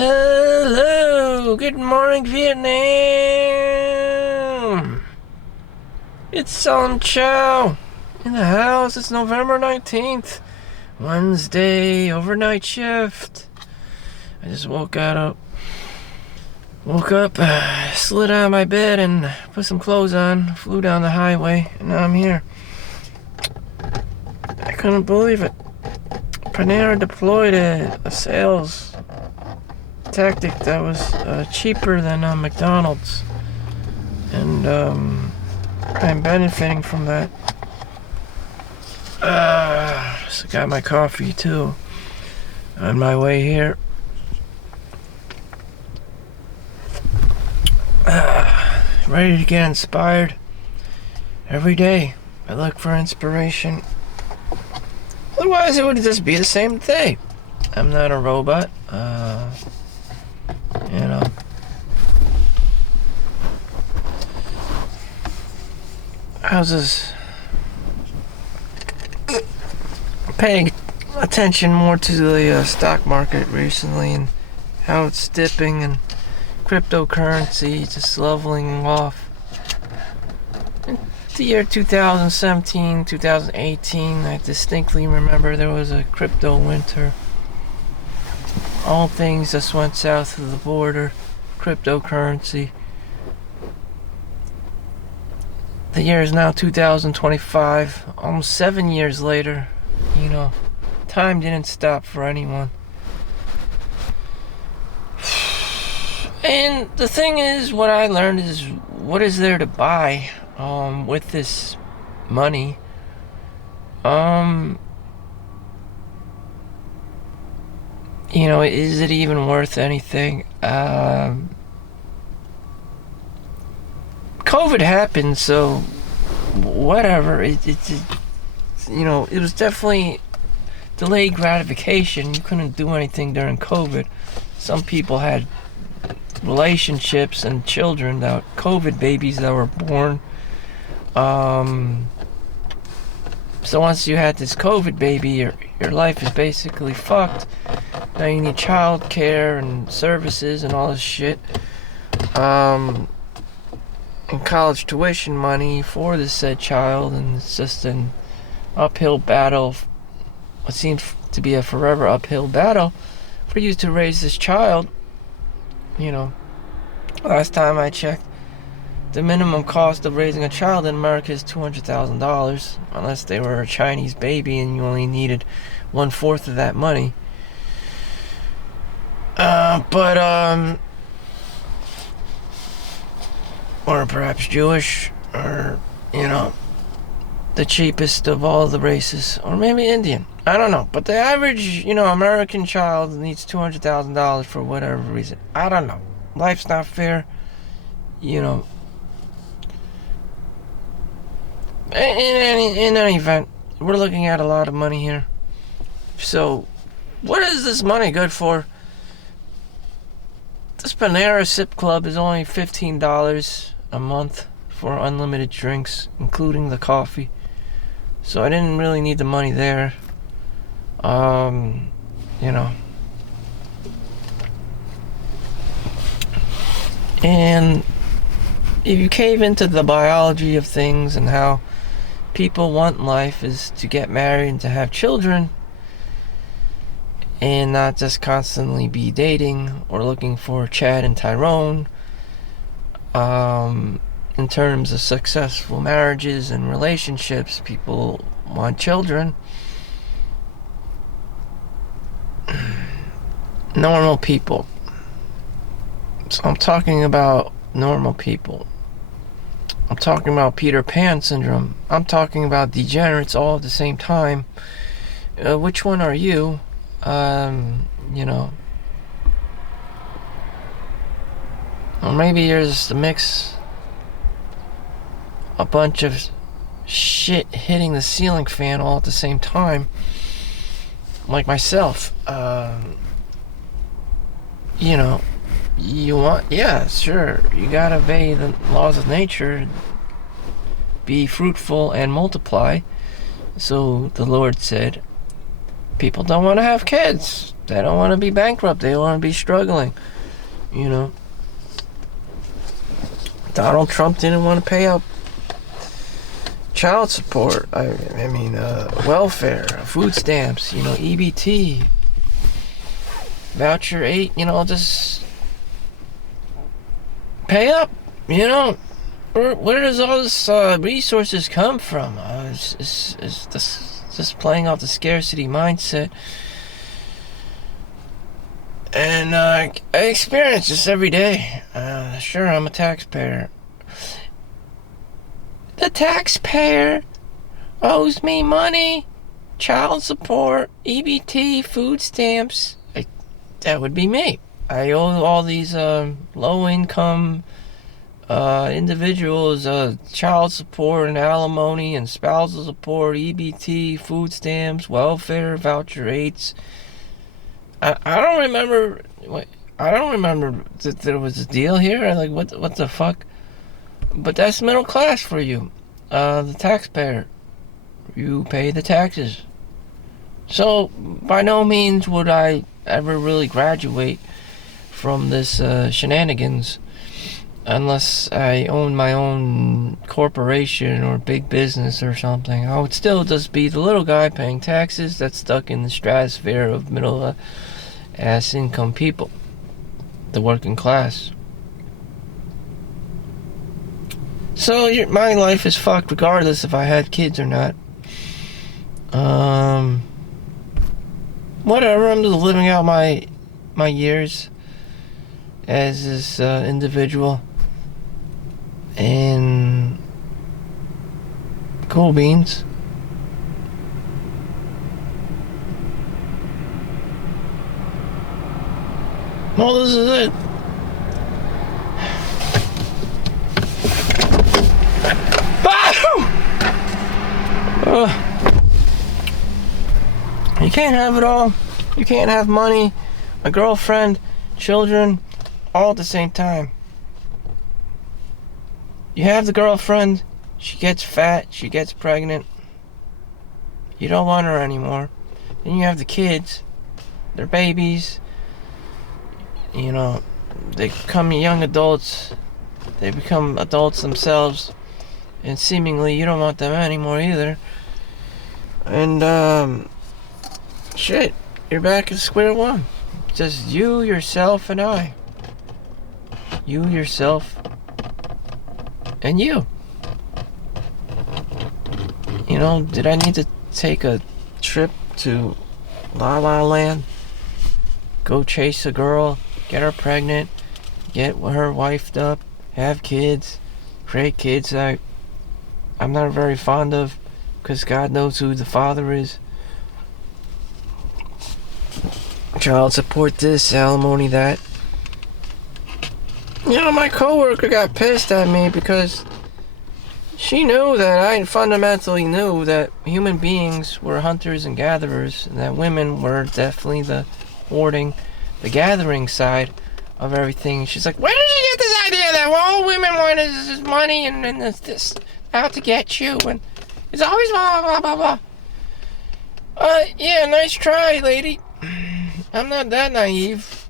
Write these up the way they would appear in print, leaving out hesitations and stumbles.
Hello, good morning, Vietnam. It's Solomon Chau in the house. It's November 19th, Wednesday, overnight shift. I just woke up, slid out of my bed and put some clothes on, flew down the highway, and now I'm here. I couldn't believe it. Panera deployed a sales tactic that was cheaper than McDonald's, and I'm benefiting from that. So got my coffee too on my way here. Ready to get inspired. Every day I look for inspiration. Otherwise it would just be the same day. I'm not a robot. I was just paying attention more to the stock market recently and how it's dipping and cryptocurrency just leveling off. In the year 2017, 2018, I distinctly remember there was a crypto winter. All things just went south of the border. Cryptocurrency. The year is now 2025, almost 7 years later. Time didn't stop for anyone. And the thing is, what I learned is, what is there to buy with this money? Is it even worth anything? COVID happened, so whatever. It was definitely delayed gratification. You couldn't do anything during COVID. Some people had relationships and children that COVID babies that were born. So once you had this COVID baby, your life is basically fucked. Now you need child care and services and all this shit. And college tuition money for this said child, and it's just an uphill battle. What seems to be a forever uphill battle for you to raise this child. Last time I checked, the minimum cost of raising a child in America is $200,000, unless they were a Chinese baby and you only needed 1/4 of that money. Or perhaps Jewish, or, the cheapest of all the races, or maybe Indian. I don't know. But the average, American child needs $200,000 for whatever reason. I don't know. Life's not fair. In any event, we're looking at a lot of money here. So, what is this money good for? This Panera Sip Club is only $15 a month for unlimited drinks, including the coffee. So I didn't really need the money there. And if you cave into the biology of things and how people want life is to get married and to have children, and not just constantly be dating or looking for Chad and Tyrone. In terms of successful marriages and relationships, people want children. Normal people. So I'm talking about normal people. I'm talking about Peter Pan syndrome. I'm talking about degenerates all at the same time. Which one are you? Or maybe you're just a mix, a bunch of shit hitting the ceiling fan all at the same time, like myself. You want, sure, you gotta obey the laws of nature, be fruitful and multiply. So the Lord said, People don't want to have kids. They don't want to be bankrupt. They want to be struggling. You know, Donald Trump didn't want to pay out child support. I mean, welfare, food stamps. You know, EBT, voucher 8. You know, just pay up. You know, where does all this resources come from? It's just playing off the scarcity mindset. And I experience this every day. Sure, I'm a taxpayer. The taxpayer owes me money, child support, EBT, food stamps. That would be me. I owe all these low-income individuals child support and alimony and spousal support, EBT, food stamps, welfare, voucher 8s. I don't remember. I don't remember that there was a deal here. Like, what the fuck? But that's middle class for you. The taxpayer. You pay the taxes. So, by no means would I ever really graduate from this shenanigans unless I own my own corporation or big business or something. I would still just be the little guy paying taxes that's stuck in the stratosphere of middle ass income people, the working class. So my life is fucked regardless if I had kids or not. Whatever, I'm just living out my years as this individual. And cool beans. Well, this is it. You can't have it all. You can't have money, a girlfriend, children, all at the same time. You have the girlfriend, she gets fat, she gets pregnant. You don't want her anymore. Then you have the kids, they're babies. You know, they become young adults. They become adults themselves. And seemingly you don't want them anymore either. And, shit, you're back at square one. Just you, yourself, and I. You, yourself, and you. You know, did I need to take a trip to La La Land? Go chase a girl, get her pregnant, get her wifed up, have kids, create kids that I'm not very fond of, because God knows who the father is. Child support this, alimony that. You know, my coworker got pissed at me because she knew that I fundamentally knew that human beings were hunters and gatherers, and that women were definitely the hoarding, the gathering side of everything. She's like, where did you get this idea that all women want is money and this out to get you, and it's always blah blah blah blah. Yeah, nice try, lady. I'm not that naive.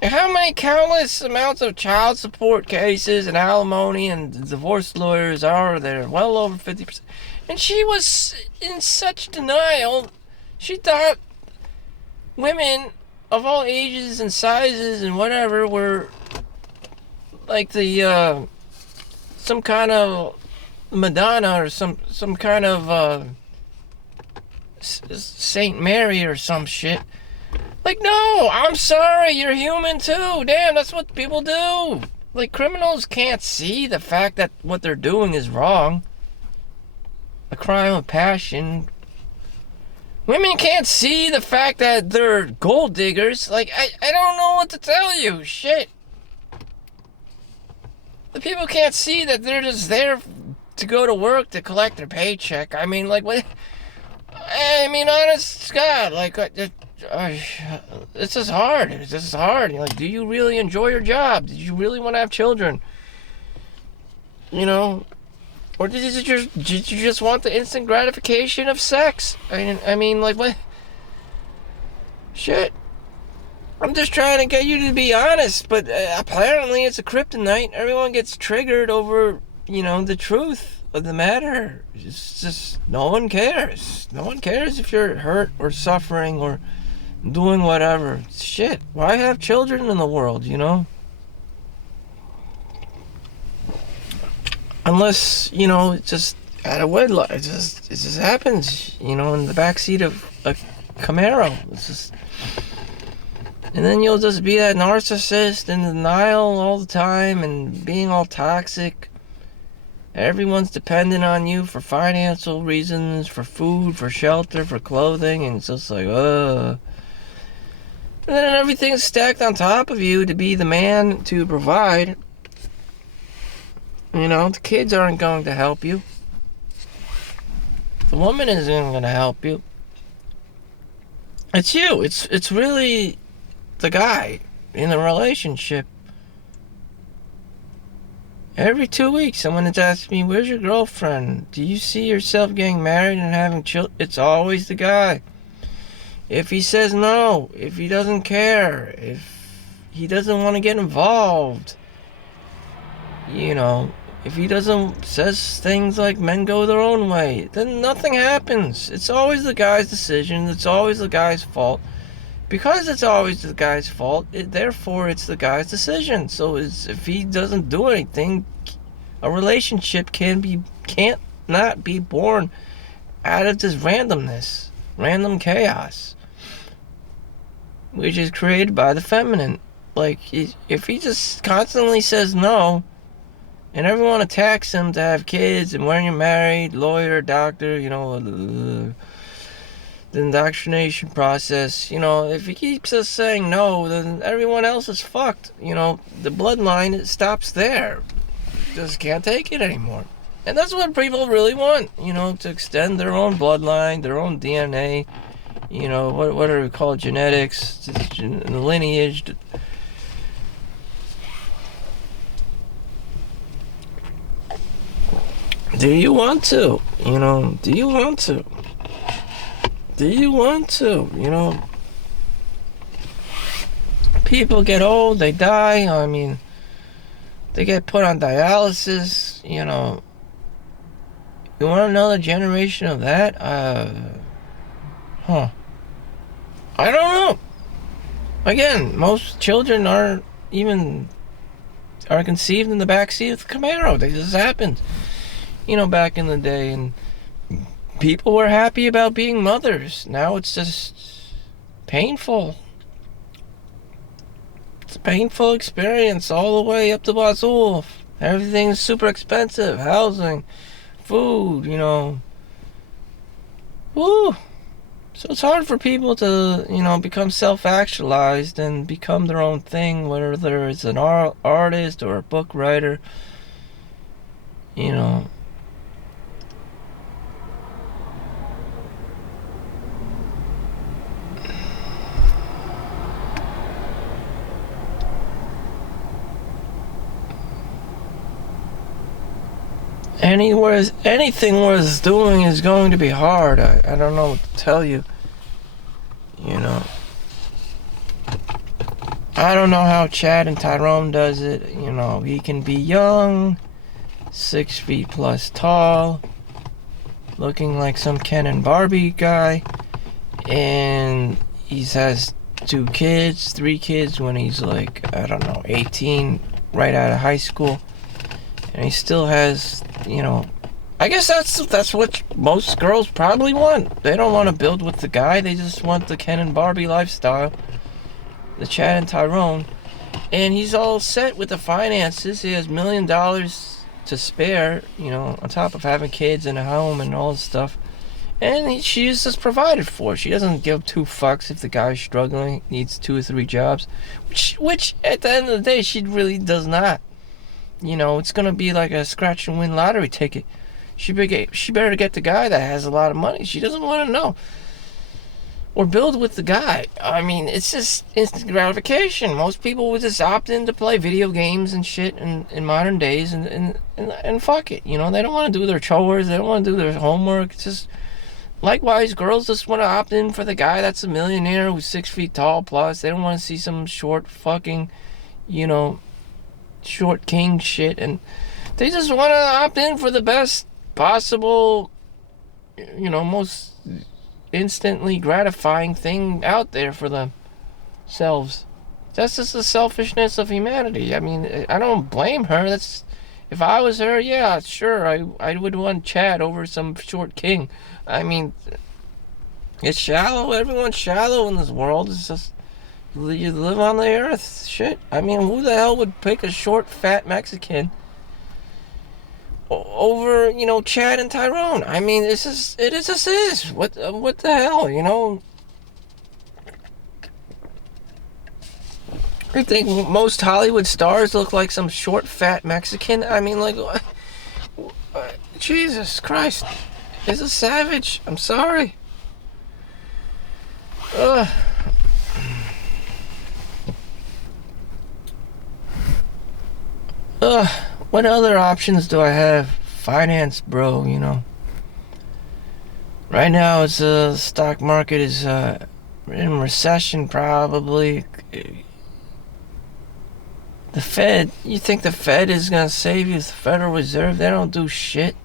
How many countless amounts of child support cases and alimony and divorce lawyers are there? Well over 50%. And she was in such denial. She thought women of all ages and sizes and whatever were like the some kind of Madonna or some kind of Saint Mary or some shit. Like, no, I'm sorry, you're human too. Damn, that's what people do. Like, criminals can't see the fact that what they're doing is wrong. A crime of passion. Women can't see the fact that they're gold diggers. Like, I don't know what to tell you. Shit. The people can't see that they're just there to go to work to collect their paycheck. I mean, like, what? I mean, honest God, like, it's just hard. It's just hard. You're like, do you really enjoy your job? Did you really want to have children? You know? Or did you just want the instant gratification of sex? I mean, like, what? Shit. I'm just trying to get you to be honest, but apparently it's a kryptonite. Everyone gets triggered over, the truth of the matter. It's just no one cares. No one cares if you're hurt or suffering or doing whatever. Shit. Why have children in the world, Unless, it's just out of wedlock. It just happens, in the backseat of a Camaro. It's just... And then you'll just be that narcissist in denial all the time and being all toxic. Everyone's dependent on you for financial reasons, for food, for shelter, for clothing, and it's just like, And then everything's stacked on top of you to be the man to provide. The kids aren't going to help you. The woman isn't going to help you. It's you. It's really the guy in the relationship. Every 2 weeks, someone has asked me, where's your girlfriend? Do you see yourself getting married and having children? It's always the guy. If he says no, if he doesn't care, if he doesn't want to get involved, if he says things like men go their own way, then nothing happens. It's always the guy's decision. It's always the guy's fault. Because it's always the guy's fault, therefore it's the guy's decision. So if he doesn't do anything, a relationship can't not be born out of this randomness, random chaos, which is created by the feminine. Like, if he just constantly says no, and everyone attacks him to have kids, and when you're married, lawyer, doctor, the indoctrination process, if he keeps us saying no, then everyone else is fucked. The bloodline, it stops there. Just can't take it anymore. And that's what people really want, to extend their own bloodline, their own DNA, what are we called, genetics, lineage. Do you want to? Do you want to? Do you want to? People get old, they die. They get put on dialysis. You want another generation of that? I don't know. Again, most children are conceived in the backseat of the Camaro. They just happened. Back in the day, and people were happy about being mothers. Now it's just painful. It's a painful experience all the way up to Wazoo. Everything's super expensive. Housing, food, Woo! So it's hard for people to, become self-actualized and become their own thing, whether it's an artist or a book writer, Anything worth doing is going to be hard. I don't know what to tell you. I don't know how Chad and Tyrone does it. He can be young, 6 feet plus tall, looking like some Ken and Barbie guy, and he has 2 kids, 3 kids when he's 18, right out of high school. And he still has, I guess that's what most girls probably want. They don't want to build with the guy. They just want the Ken and Barbie lifestyle. The Chad and Tyrone. And he's all set with the finances. He has $1 million to spare, on top of having kids and a home and all this stuff. And she's just provided for. She doesn't give 2 fucks if the guy's struggling, needs 2 or 3 jobs. Which at the end of the day, she really does not. It's going to be like a scratch and win lottery ticket. She better get the guy that has a lot of money. She doesn't want to know. Or build with the guy. It's just instant gratification. Most people would just opt in to play video games and shit in modern days and fuck it. They don't want to do their chores. They don't want to do their homework. It's just Likewise, girls just want to opt in for the guy that's a millionaire who's 6 feet tall plus. They don't want to see some short fucking, you know, short king shit. And they just want to opt in for the best possible, most instantly gratifying thing out there for themselves. That's just the selfishness of humanity. I mean, I don't blame her. If I was her, yeah, sure, I would want Chad over some short king. I mean, it's shallow. Everyone's shallow in this world. It's just, you live on the earth. Shit. I mean, who the hell would pick a short, fat Mexican over, Chad and Tyrone? I mean, it just is. What the hell, I think most Hollywood stars look like some short, fat Mexican. I mean, like, Jesus Christ. It's a savage. I'm sorry. What other options do I have? Finance, bro, Right now, it's the stock market is in recession, probably. The Fed, you think the Fed is gonna save you? The Federal Reserve, they don't do shit.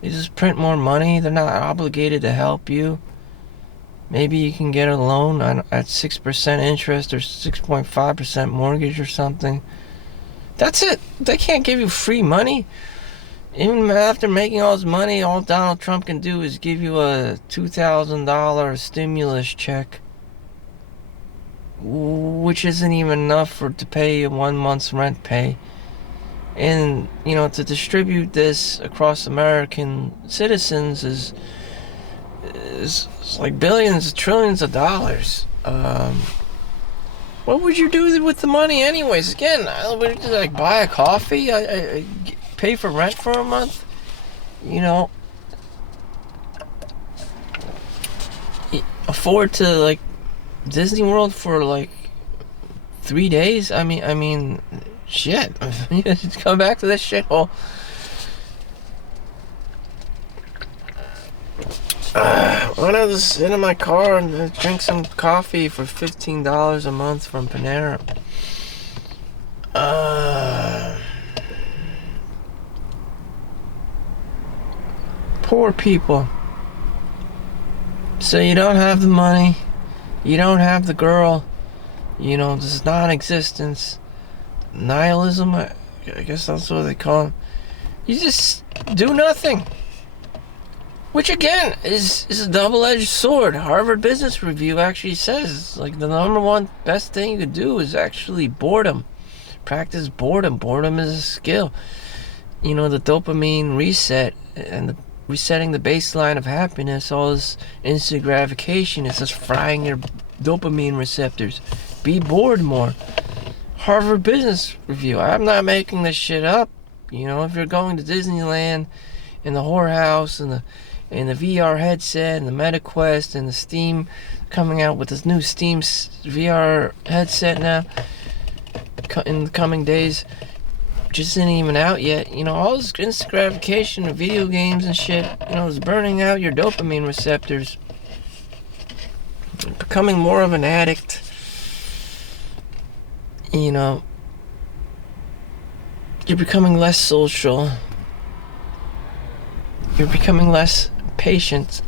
They just print more money. They're not obligated to help you. Maybe you can get a loan at 6% interest or 6.5% mortgage or something. That's it. They can't give you free money. Even after making all this money, all Donald Trump can do is give you a $2,000 stimulus check, which isn't even enough to pay 1 month's rent pay. And, to distribute this across American citizens is like billions, trillions of dollars. What would you do with the money anyways? Again, would you like buy a coffee? I pay for rent for a month? Afford to like Disney World for like 3 days? I mean, shit. Come back to this shithole. Why not just sit in my car and drink some coffee for $15 a month from Panera? Poor people. So you don't have the money, you don't have the girl, this non-existence, nihilism, I guess that's what they call it. You just do nothing. Which again is a double-edged sword. Harvard Business Review actually says like the number one best thing you could do is actually boredom. Practice boredom. Boredom is a skill. The dopamine reset and the resetting the baseline of happiness, all this instant gratification is just frying your dopamine receptors. Be bored more. Harvard Business Review. I'm not making this shit up. If you're going to Disneyland and the whorehouse and the VR headset and the MetaQuest and the Steam coming out with this new Steam VR headset now in the coming days, just isn't even out yet. All this instant gratification of video games and shit, is burning out your dopamine receptors. You're becoming more of an addict. You're becoming less social. You're becoming less patient,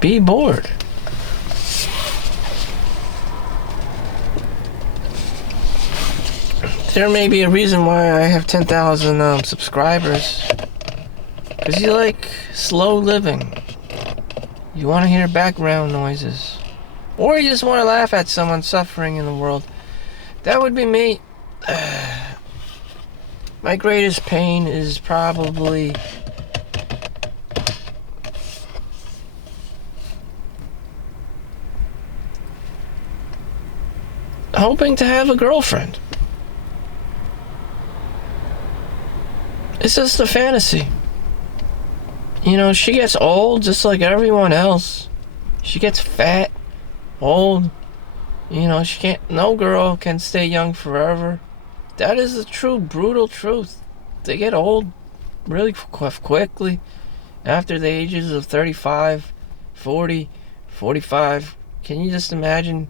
Be bored. There may be a reason why I have 10,000 subscribers. Because you like slow living. You want to hear background noises. Or you just want to laugh at someone suffering in the world. That would be me. My greatest pain is probably hoping to have a girlfriend. It's just a fantasy. She gets old just like everyone else. She gets fat, old. No girl can stay young forever. That is the true, brutal truth. They get old. really quickly after the ages of 35, 40, 45. Can you just imagine?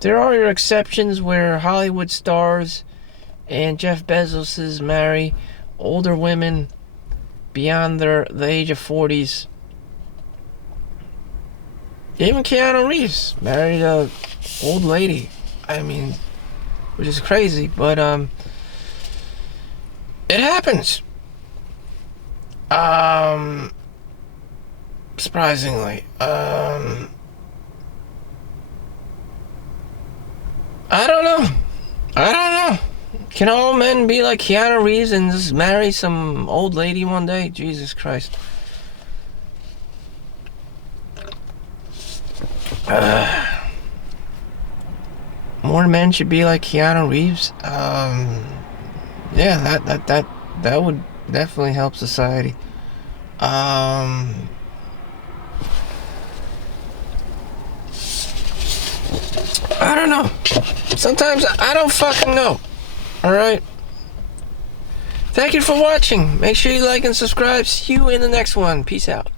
There are your exceptions where Hollywood stars and Jeff Bezos marry older women beyond the age of 40s. Even Keanu Reeves married a old lady. I mean, which is crazy, but it happens. Surprisingly, I don't know. Can all men be like Keanu Reeves and just marry some old lady one day? Jesus Christ. More men should be like Keanu Reeves. Yeah, that would definitely help society. I don't know. Sometimes I don't fucking know. Alright? Thank you for watching. Make sure you like and subscribe. See you in the next one. Peace out.